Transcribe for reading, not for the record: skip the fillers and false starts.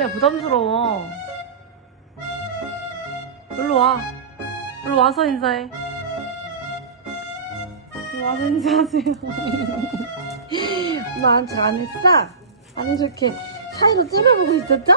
야, 부담스러워. 일로 와. 일로 와서 인사해. 일로 와서 인사하세요. 나한테 안 했어? 아니, 저렇게 사이로 찝어보고 있었죠?